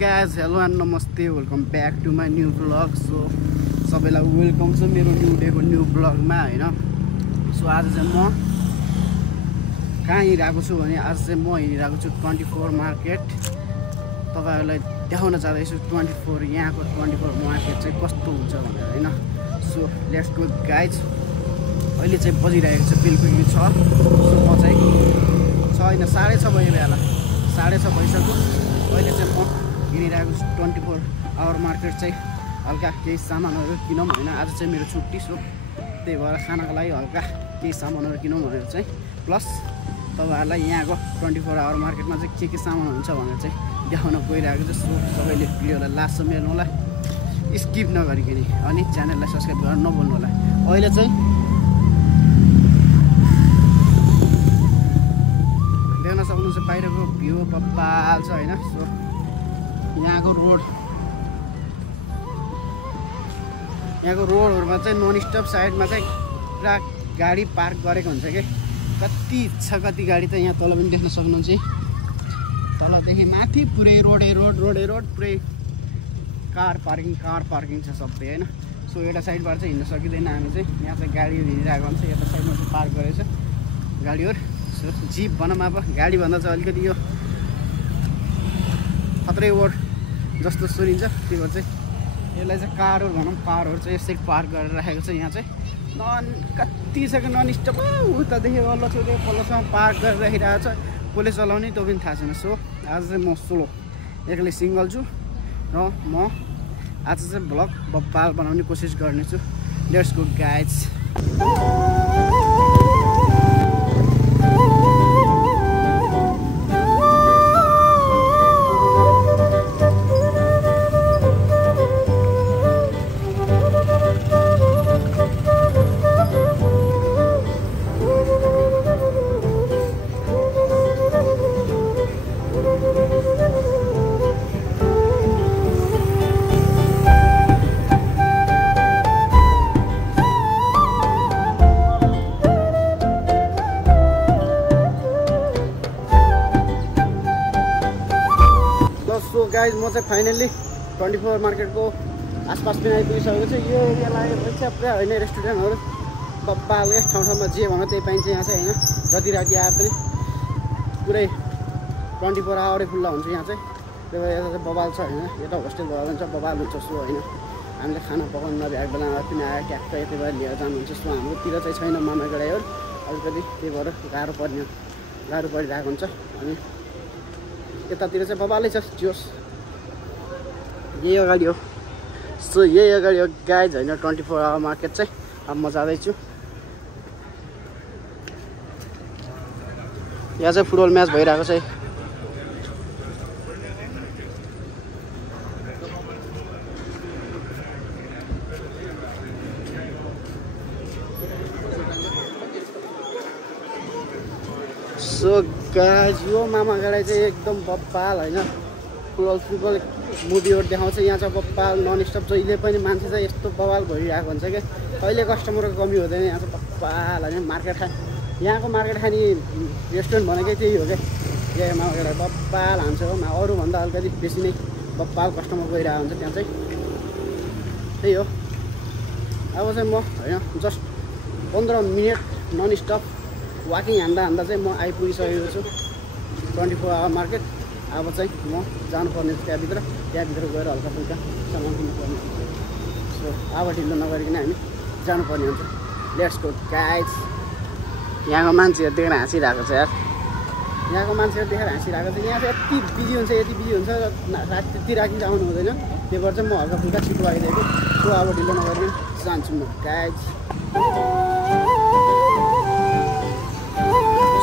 guys, hello and namaste, welcome back to my new vlog. So सबैलाई welcome छ मेरो new day को new blog मा हैन। सो आज चाहिँ म कहाँ हिँडिरहेको छु भने आज चाहिँ म हिँडिरहेको छु 24 मार्केट। तपाईहरुलाई देखाउन चाहदैछु 24 यहाँको 24 मार्केट चाहिँ कस्तो हुन्छ भनेर हैन। So let's go guys. अहिले चाहिँ बजिरहेको छ बेलुकी 6। सो म चाहिँ 6 हैन 6:30 बजिरहेको होला, 6:30 भइसक्यो। अहिले चाहिँ म हिँडिरहेको छु 24 आवर मार्केट चाहिँ हल्का केही सामानहरू किनौँ हैन। आज चाहिँ मेरो छुट्टी, सो त्यही भएर खानाको लागि हल्का केही सामानहरू किनौँ भनेर चाहिँ प्लस तपाईहरुलाई यहाँको 24 आवर मार्केटमा चाहिँ के सामान हुन्छ भनेर चाहिँ देखाउन गइरहेको छु। सो सबैले भिडियोलाई लास्टसम्म हेर्नु होला, स्किप नगरिकन, अनि च्यानललाई सब्स्क्राइब गर्न नभुल्नु होला। अहिले चाहिँ देख्न सक्नुहुन्छ बाहिरको भ्यू बब्बाल छ हैन। सो यहाँको रोडहरुमा चाहिँ नन स्टप साइडमा चाहिँ पुरा गाडी पार्क गरेको हुन्छ के। कति गाडी त यहाँ तल पनि देख्न सक्नुहुन्छ। तलदेखि माथि पुरै रोड पुरै कार पार्किङ छ सबै हैन। सो एउटा साइडबाट चाहिँ हिँड्न सकिँदैन हामी चाहिँ, यहाँ चाहिँ गाडीहरु हिँडिरहेको हुन्छ। यता साइडमा चाहिँ पार्क गरेछ गाडीहरु। सो जिप भनौँ अब, गाडी भन्दा चाहिँ अलिकति यो खत्रै वर्ड जस्तो सुनिन्छ, त्यही भएर चाहिँ यसलाई चाहिँ कारहरु भनौँ। कारहरु चाहिँ यसरी पार्क गरेर राखेको छ। यहाँ चाहिँ कति छ नन स्टप उतादेखि पल्लोसम्म पार्क गरेर राखिरहेको छ। कसले चलाउने त्यो पनि थाहा छैन। सो आज चाहिँ म सोलो एक्लै सिङ्गल छु र म आज चाहिँ भ्लग बब्बाल बनाउने कोसिस गर्नेछु। Let's go guys. So guys म चाहिँ फाइनल्ली 24 मार्केटको आसपास पनि आइपुगिसकेको छु। यो एरियालाई चाहिँ पुरा होइन रेस्टुरेन्टहरू बब्बाल ठाउँमा जे भनौँ त्यही पाइन्छ यहाँ चाहिँ होइन। जति राति आए पनि पुरै 24 आवरै खुल्ला हुन्छ यहाँ चाहिँ। त्यही भएर यता चाहिँ बबाल छ होइन। यता होस्टेल भएर हुन्छ बबाल हुन्छ। सो होइन हामीले खाना पकाउनु नभ्याएको बेलामा पनि आएर ट्याक्क यति भएर लिएर जानुहुन्छ। सो हाम्रोतिर चाहिँ छैन मामागडाइहरू अलिकति, त्यही भएर गाह्रो परिरहेको हुन्छ। अनि यतातिर चाहिँ बबालै छ जोस। यही अगाडि हो। सो यही अगाडि हो गाइज होइन 24 आवर मार्केट चाहिँ। अब म जाँदैछु। यहाँ चाहिँ फुटबल म्याच भइरहेको छ। सो गाइज यो मामागडाइ चाहिँ एकदम बब्बाल होइन। फुटबल मुभीहरू देखाउँछ यहाँ चाहिँ बब्बाल नन स्टप। जहिले पनि मान्छे चाहिँ यस्तो बवाल भइरहेको हुन्छ क्या। कहिले कस्टमरको कमी हुँदैन यहाँ चाहिँ बब्बाल होइन। यहाँको मार्केट खाने रेस्टुरेन्ट भनेकै त्यही हो क्या। यहाँ मामागडाइ बब्बाल हान्छ हो। अरूभन्दा अलिकति बेसी नै बब्बाल कस्टमर गइरहेको हुन्छ त्यहाँ चाहिँ। त्यही हो। अब चाहिँ म होइन just 15 minute non stop walking हान्दा चाहिँ म आइपुगिसकेको छु 24 आवर मार्केट। अब चाहिँ म जानुपर्ने छ त्यहाँभित्र गएर हल्का फुल्का सामान किन्नुपर्ने हुन्छ। सो अब ढिलो नगरिकन हामी जानुपर्ने हुन्छ। Let's go guys. यहाँको मान्छेहरू देखेर हाँसिरहेको छ यार। यहाँ चाहिँ यति बिजी हुन्छ राति आउनु हुँदैन। त्यही भएर चाहिँ म हल्का फुल्का छिटो आइदिएको। सो अब ढिलो नगरिकन जान्छु म गाइज।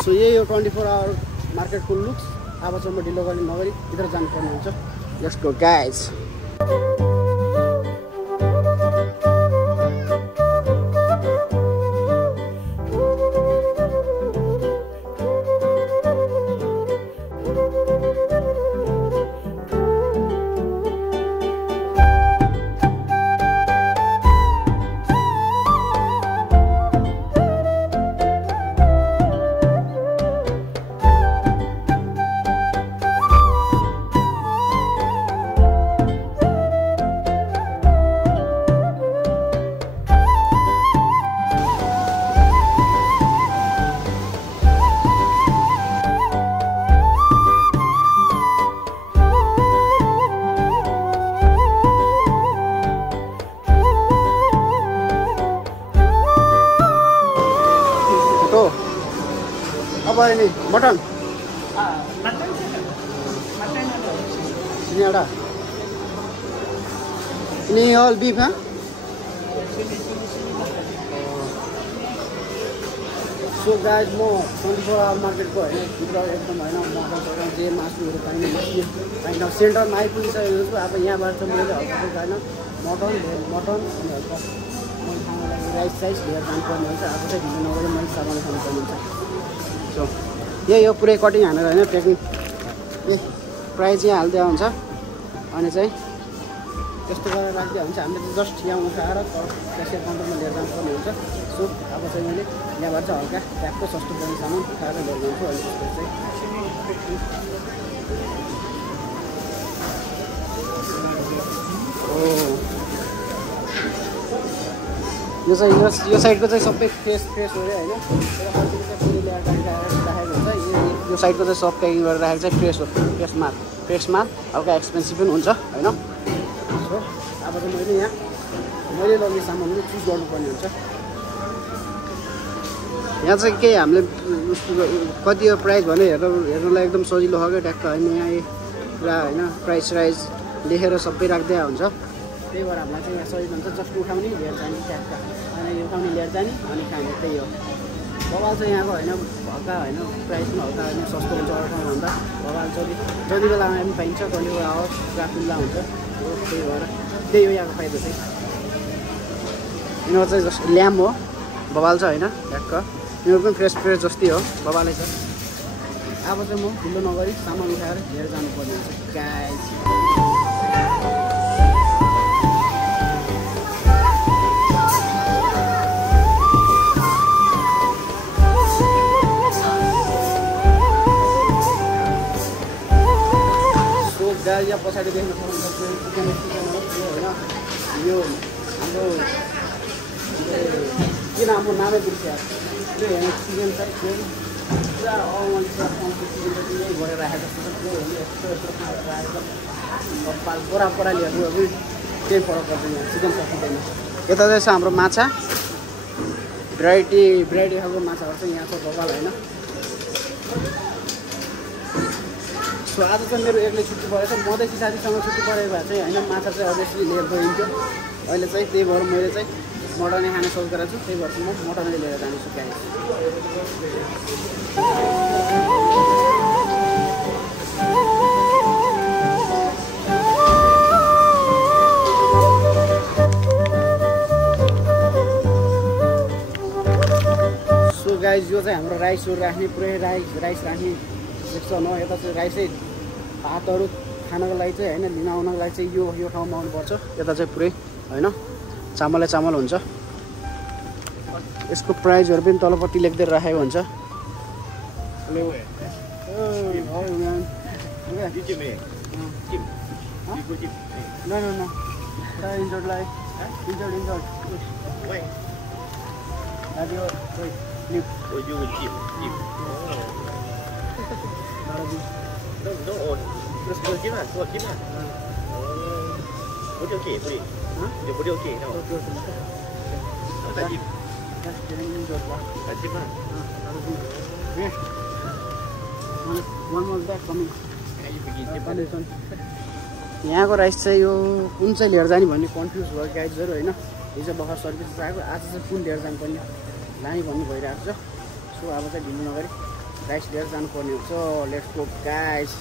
सो यही हो 24 आवर मार्केटको लुक्स। अब चाहिँ म ढिलो गर्ने नगरी भित्र जानुपर्ने हुन्छ। Let's go guys. अब नि मटन सिंघाड़ा ini all beef huh? So guys म 24 आवर मार्केटको होइन भित्र एकदम होइन मटन जे मासुहरू पाइने होइन सेन्टरमा आइपुगिसकेको छु। अब यहाँबाट चाहिँ मैले हल्का होइन मटन अनि हल्का मैले खानुको लागि राइस लिएर जानुपर्ने हुन्छ। अब चाहिँ ढिलो नगरी मैले सामान खानुपर्ने हुन्छ। सो यही हो पुरै कटिङ हानेर होइन प्याकिङ प्राइस चाहिँ हालिदिया हुन्छ अनि चाहिँ त्यस्तो गरेर राख्दै हुन्छ। हामीले चाहिँ जस्ट यहाँ उठाएर क्यासियर काउन्टरमा लिएर जानुपर्ने हुन्छ। सो अब चाहिँ मैले यहाँबाट चाहिँ हल्का ट्याक्क सस्तो पर्ने सामान उठाएर लिएर जान्छु। अनि त्यसको चाहिँ यो साइडको चाहिँ सबै फ्रेस हो अरे होइन। राखेको हुन्छ। यो साइडको चाहिँ सब प्याकिङ गरेर राखेको चाहिँ फ्रेस माल हल्का एक्सपेन्सिभ पनि हुन्छ होइन। सो अब चाहिँ मैले लग्ने सामान पनि चुज गर्नुपर्ने हुन्छ। यहाँ चाहिँ केही हामीले कति हो प्राइस भने हेर्नुलाई एकदम सजिलो हो क्या ट्याक्क होइन। यहाँ पुरा होइन प्राइस लेखेर सबै राख्दै हुन्छ। त्यही भएर हामीलाई चाहिँ यहाँ सजिलो हुन्छ। जस्ट उठाउने लिएर जाने ट्याक्क अनि उठाउने लिएर जाने अनि खाने त्यही हो। बवाल चाहिँ यहाँको होइन हल्का होइन प्राइस पनि हल्का होइन सस्तो हुन्छ अरू ठाउँभन्दा। बवाल जति बेलामा पनि पाइन्छ 24 आवर पुरा खुल्ला हुन्छ। त्यही हो यहाँको फाइदा चाहिँ। यिनीहरू चाहिँ जस्तो ल्याम्प हो बवाल चाहिँ होइन ट्याक्क यिनीहरू पनि फ्रेस जस्तै हो बवालै छ। अब चाहिँ म ढिलो नगरी सामान उठाएर लिएर जानुपर्ने हुन्छ गाइस। यहाँ पछाडि देख्न सक्नुहुन्छ चिकन होइन। यो हाम्रो के नाम हो नामै बिर्सिया त्यो हेर्नु चिकन चाहिँ पुरा चिकन चाहिँ यही गरेर राखेको जस्तो छ। त्यो हेर्नु यस्तो राखेको पोरा लिएर केही फरक पर्दैन। यहाँ चिकन सकिँदैन। यता चाहिँ छ हाम्रो माछा भेराइटी खालको माछाहरू चाहिँ यहाँ छ बवाल होइन। सो आज चाहिँ मेरो एक्लै छुट्टी परेको छ। मधेसी साथीसँग छुट्टी परेको भए चाहिँ होइन माछा चाहिँ अभियसली लिएर गइन्थ्यो। अहिले चाहिँ त्यही भएर मैले चाहिँ मटनै खाने सोच गरेको छु। त्यही भएर चाहिँ म मटनै लिएर जान्छु गाइस। सो गाइस यो चाहिँ हाम्रो राइसहरू राख्ने पुरै राइस राख्ने सेक्सन हो। यता चाहिँ राइसै भातहरू खानको लागि चाहिँ होइन लिन आउनको लागि चाहिँ यो ठाउँमा आउनुपर्छ। यता चाहिँ पुरै होइन चामल हुन्छ। यसको प्राइसहरू पनि तलपट्टि लेख्दै राखेको हुन्छ। यहाँको राइस चाहिँ यो कुन चाहिँ लिएर जाने भन्ने कन्फ्युज भयो गाइजहरू होइन। हिजो भर्खर सर्भिस आएको आज चाहिँ कुन लिएर जानुपर्ने लाने भन्ने भइरहेको छ। सो अब चाहिँ ढिलो नगरी प्राइस लिएर जानुपर्ने हुन्छ। Let's go guys.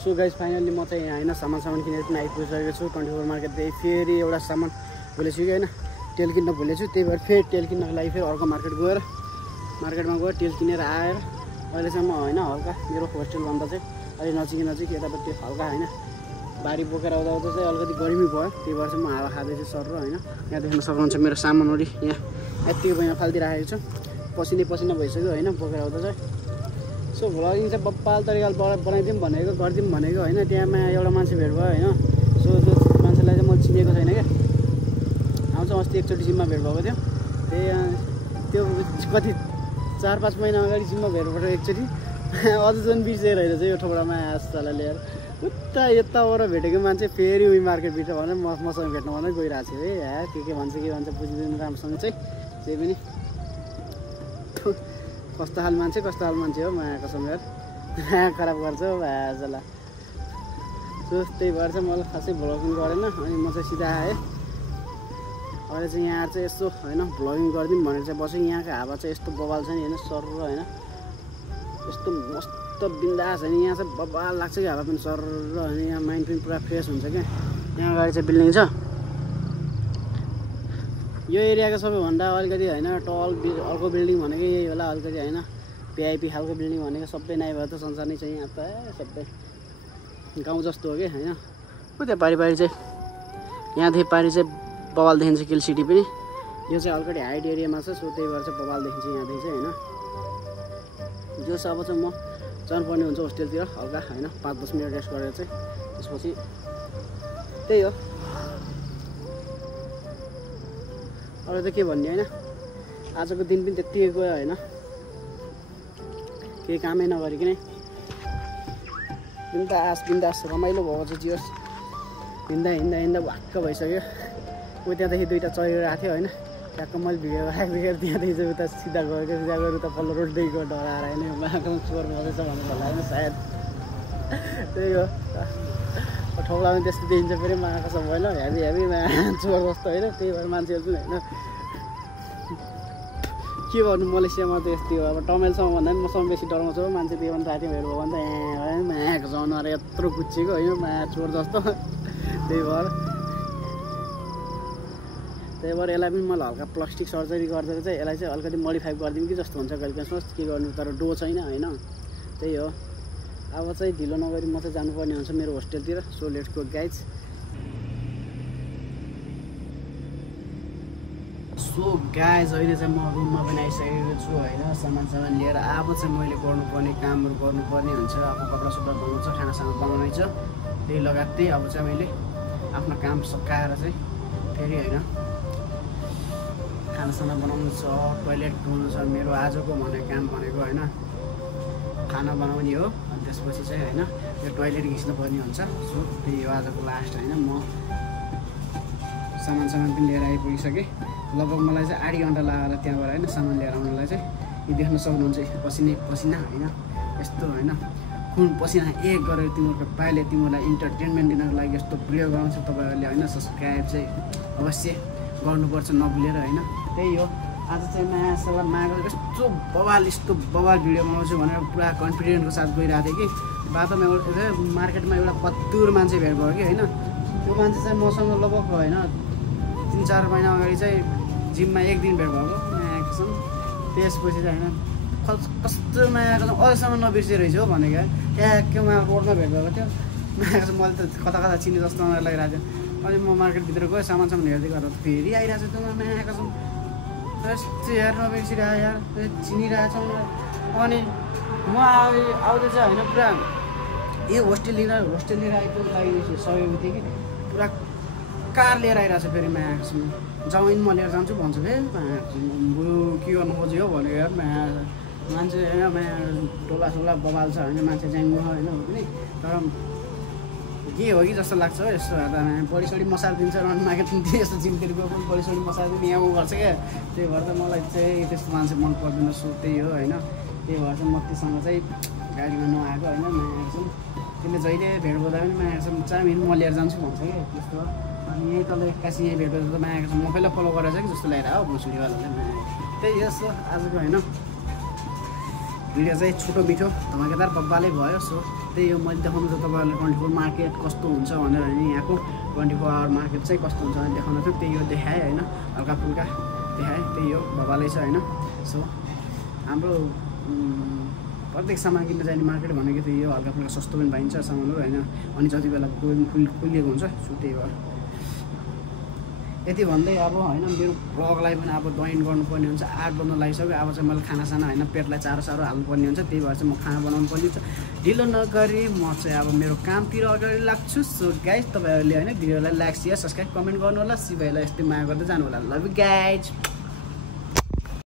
So guys finally म चाहिँ यहाँ होइन सामान किनेर पनि आइपुगिसकेको छु 24 मार्केटदेखि। फेरि एउटा सामान भुलेछु कि होइन, तेल किन्न भुलेछु, त्यही भएर फेरि तेल किन्नको लागि फेरि अर्को मार्केटमा गएर तेल किनेर आएर अहिले चाहिँ म होइन हल्का मेरो होस्टेलभन्दा चाहिँ अहिले नजिक यतापट्टि हल्का होइन बारी बोकेर आउँदा चाहिँ अलिकति गर्मी भयो, त्यही भएर चाहिँ म हावा खाँदैछु सर र होइन। यहाँ देख्न सक्नुहुन्छ मेरो सामानहरू यहाँ यत्तिको बैमा फालिदिइराखेको छु, पसिना भइसक्यो होइन बोकेर आउँदा चाहिँ। सो भ्लगिङ चाहिँ बब्बाल तरिकाले बनाइदिउँ भनेको गरिदिउँ भनेको होइन, त्यहाँमा एउटा मान्छे भेट भयो होइन। सो त्यो मान्छेलाई चाहिँ मैले चिनेको छैन क्या, आउँछ अस्ति एकचोटि जिममा भेट भएको थियो, त्यो कति 4-5 महिना अगाडि जिममा भेट भएको एकचोटि अझ झन् बिर्सेर रहेछ यो ठोक्रामा आजलाई लिएर उता यताबाट भेटेको मान्छे फेरि उही मार्केटभित्र भनेर मसँग भेट्नु भनेर गइरहेको छु है। के भन्छ बुझिदिनु राम्रोसँग चाहिँ त्यही पनि कस्तो हाल मान्छे हो माया कसम यार खराब गर्छ हो भाजला। सो त्यही भएर चाहिँ मलाई खासै भ्लगिङ गरेन अनि म चाहिँ सिधा आएँ। अहिले चाहिँ यहाँ चाहिँ यस्तो होइन भ्लगिङ गरिदिउँ भनेर चाहिँ बसेँ। यहाँको हावा चाहिँ यस्तो बवाल छ नि होइन, सर होइन यस्तो मस्त बिन्दास होइन, यहाँ चाहिँ बवाल लाग्छ कि हावा पनि सर होइन, यहाँ माइन्ड पनि पुरा फ्रेस हुन्छ क्या। यहाँ अगाडि चाहिँ बिल्डिङ छ, यो एरियाको सबैभन्दा अलिकति होइन टल अर्को बिल्डिङ भनेको यही होला अलिकति होइन, भिआइपी खालको बिल्डिङ भनेको सबै नाइ भए त संसार नै छ यहाँ त सबै गाउँ जस्तो हो कि होइन। त्यहाँ पारि चाहिँ यहाँदेखि पारि चाहिँ बवाल देखिन्छ किल सिटी पनि, यो चाहिँ अलिकति हाइट एरियामा छ। सो त्यही भएर चाहिँ बवाल देखिन्छ यहाँदेखि चाहिँ होइन। जो चाहिँ अब चाहिँ म जानुपर्ने हुन्छ होस्टेलतिर हल्का होइन 5-10 मिनट रेस्ट गरेर चाहिँ त्यसपछि त्यही हो। अरू त के भन्ने होइन, आजको दिन पनि त्यत्तिकै गयो होइन, केही कामै नगरिकन बिन्दास रमाइलो भएको चाहिँ जियोस्। हिँड्दा वाक्क भइसक्यो। ऊ त्यहाँदेखि 2टा चढिरहेको थियो होइन, ट्याक्क मैले भिडियो त्यहाँदेखि चाहिँ उता सिधा गएर उता पल्लो रोडदेखिको डराएर होइन माको चोर बसेछ भन्नु होला होइन सायद त्यही हो। ठोक्लामा त्यस्तो देखिन्छ फेरि माको सब होइन हेभी चोर जस्तो होइन, त्यही भएर मान्छेहरू पनि होइन के गर्नु मलेसियामा त यस्तै हो। अब टमेलसँग भन्दा पनि मसँग बेसी डराउँछ हो मान्छे, त्यही भन्दा साथी भेट भयो भने त मायाको जनावर यत्रो कुच्चिएको होइन माया चोर जस्तो। त्यही भएर यसलाई पनि मैले हल्का प्लास्टिक सर्जरी गरिदिएर चाहिँ यसलाई चाहिँ अलिकति मोडिफाई गरिदिउँ कि जस्तो हुन्छ कहिले सोच के गर्नु, तर डो छैन होइन। त्यही हो अब चाहिँ ढिलो नगरी म चाहिँ जानुपर्ने हुन्छ मेरो होस्टेलतिर। So let's go guys. So guys अहिले चाहिँ म रुममा पनि आइसकेको छु होइन, सामान लिएर। अब चाहिँ मैले गर्नुपर्ने कामहरू गर्नुपर्ने हुन्छ। अब कपडा धुनु छ, खानासाना बनाउनै छ, त्यही लगायतै अब चाहिँ मैले आफ्नो काम सकाएर चाहिँ फेरि होइन खानासाना बनाउनु छ, टोइलेट धुनु छ। मेरो आजको काम भनेको होइन खाना बनाउने हो, अनि त्यसपछि चाहिँ होइन यो टोइलेट घिच्नुपर्ने हुन्छ। सो त्यही हो आजको लास्ट होइन। म सामान पनि लिएर आइपुगिसकेँ। लगभग मलाई चाहिँ 8 घन्टा लगाएर त्यहाँबाट होइन सामान लिएर आउनलाई चाहिँ यो देख्न सक्नुहुन्छ पसिना होइन यस्तो होइन खुन पसिना एक गरेर तिमीहरूको पाइले तिमीहरूलाई इन्टरटेनमेन्ट दिनको लागि यस्तो भिडियो गराउँछ। तपाईँहरूले होइन सब्सक्राइब चाहिँ अवश्य गर्नुपर्छ नभुलेर होइन। त्यही हो आज चाहिँ मायाको यस्तो बवाल भिडियो बनाउँछु भनेर पुरा कन्फिडेन्टको साथ गइरहेको थिएँ कि बाटोमा मार्केटमा एउटा पत्तुर मान्छे भेट भयो कि होइन। त्यो मान्छे चाहिँ मसँग लगभग होइन 3-4 महिना अगाडि चाहिँ जिममा एक दिन भेट भएको मायाको छ। त्यसपछि चाहिँ होइन कस्तो मायाको छ अहिलेसम्म नबिर्से रहेछ हो भनेको ट्याक्कमा रोडमा भेट भएको थियो मायाको छ। मैले त कता चिने जस्तो लागिरहेको थियो। अनि म मार्केटभित्र गएँ सामान हेर्दै गरेर फेरि आइरहेको छ त्यो मायाको छ यस्तो यार नबिर्सिरहेको यार चिनिरहेको छ। अनि म आउँदै चाहिँ होइन पुरा यो होस्टेल लिएर आइपुग्नु लागि सकेको थिएँ कि पुरा कार लिएर आइरहेको छ फेरि मायासँग जाउँ म लिएर जान्छु भन्छु फेरि के गर्नु खोज्यो हो भनेको यार मान्छे होइन माया टोला बवाल छ होइन मान्छे च्याङ्गो होइन पनि तर के हो कि जस्तो लाग्छ हो। यस्तो हेर्दा बढी मसाल दिन्छ मार्केटिङ यस्तो जिमतिर गयो पनि बढी मसाल दिने यहाँ गर्छ क्या। त्यही भएर त मलाई चाहिँ त्यस्तो मान्छे मन पर्दैन। सो त्यही हो होइन। त्यही भएर चाहिँ म त्योसँग चाहिँ गाडीमा नआएको होइन मायासँग त्यसले जहिले भेट बोल्दा पनि मायासँग चामिन म लिएर जान्छु भन्छ क्या त्यस्तो। अनि यहीँ तल एक्कासी यहीँ भेट बोल्दा मायाको म पहिला फलो गरेर चाहिँ जस्तो ल्याएर हो भुसुडीवालाले माया। त्यही यस्तो आजको होइन भिडियो चाहिँ छिटो मिठो धमाकेदार बब्बाले भयो। सो त्यही हो मैले देखाउनु त तपाईँहरूले 24 मार्केट कस्तो हुन्छ भनेर होइन, यहाँको 24 आवर मार्केट चाहिँ कस्तो हुन्छ भने देखाउनु थियो। त्यही हो देखाएँ होइन, हल्का फुल्का देखाएँ, त्यही हो बब्बाले छ होइन। सो हाम्रो प्रत्येक सामान किन्न जाने मार्केट भनेको त्यही हो, हल्का फुल्का सस्तो पनि पाइन्छ सामानहरू होइन। अनि जति बेला खुलिएको हुन्छ सो त्यही भयो। यति भन्दै अब होइन मेरो ब्लगलाई पनि अब डइन गर्नुपर्ने हुन्छ। 8 बज्न लागिसक्यो। अब चाहिँ मैले खानासाना होइन पेटलाई चारो हाल्नुपर्ने हुन्छ। त्यही भएर चाहिँ म खाना बनाउनु पर्ने हुन्छ। ढिलो नगरी म चाहिँ अब मेरो कामतिर अगाडि लाग्छु। सो गाइज तपाईँहरूले होइन भिडियोलाई लाइक शेयर सब्सक्राइब कमेन्ट गर्नु होला। शिवभाइलाई यस्तै माया गर्दै जानु होला। Love you guys.